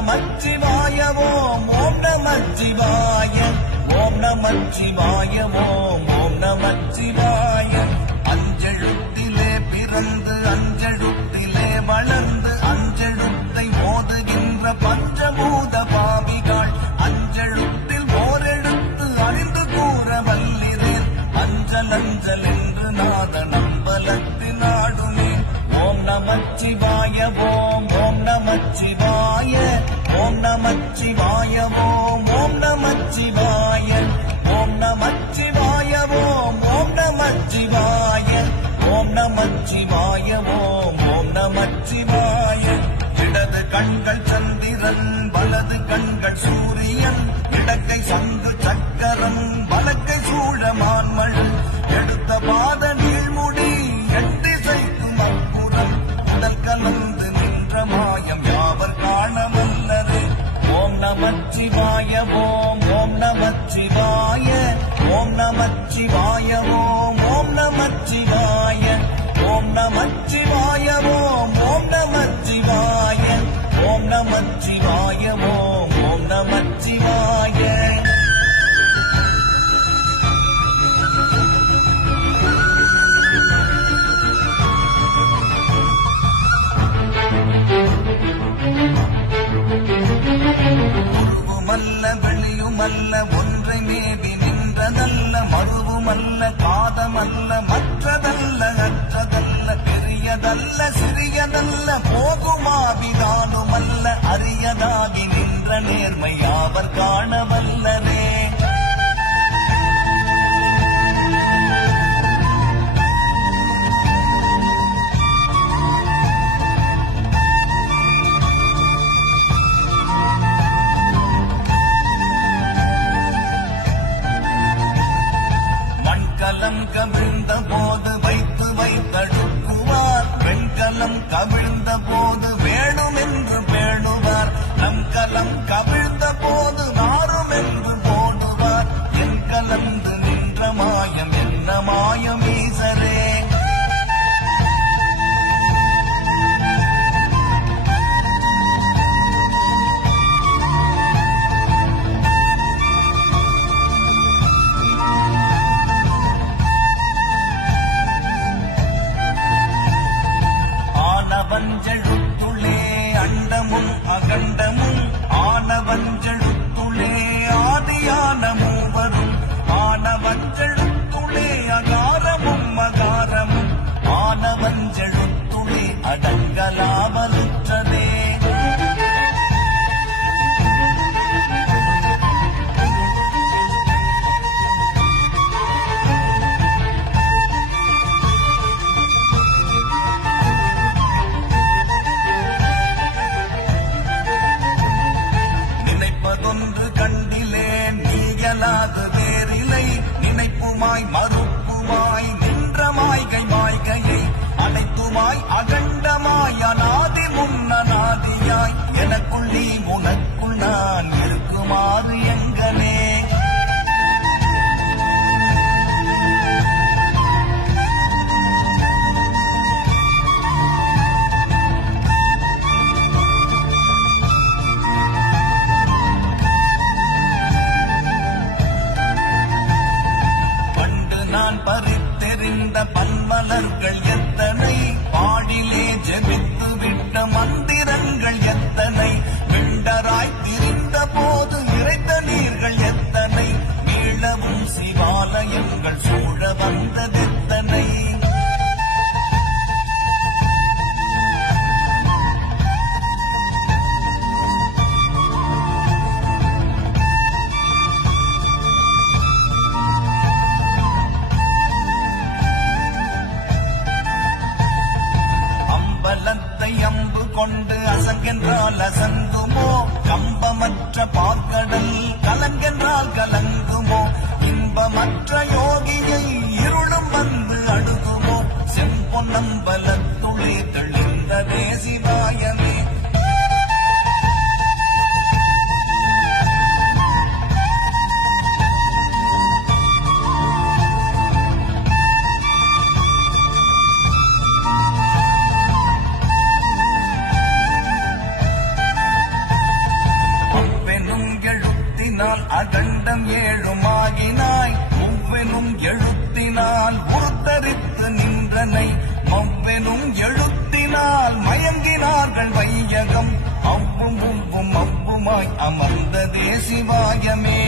நமச்சிவாய ஓம் ஓம் நமச்சிவாய ஓம் நமச்சிவாய ஓம் ஓம் நமச்சிவாய அஞ்செழுத்திலே பிறந்து அஞ்செழுத்திலே வளர்ந்து அஞ்செழுத்தை மோதுகின்ற பஞ்சபூத அல்ல ஒன்றை மேவி நின்றதல்ல மறுவுமல்ல காதமல்ல மற்றதல்ல அற்றதல்ல பெரியதல்ல சிறியதல்ல போகுமாவிதானுமல்ல அரியதாகி நின்ற நேர்மை காணவல்ல. 真如 conta de பொன்னம் பலத்துளி தெளிந்ததே சிவாயமே அகண்டம் ஏ வந்ததே சிவாயமே.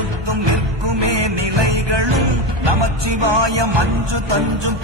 கருத்தும் நிற்குமே நிலைகளும் நமச்சிவாய மஞ்சு தஞ்சும்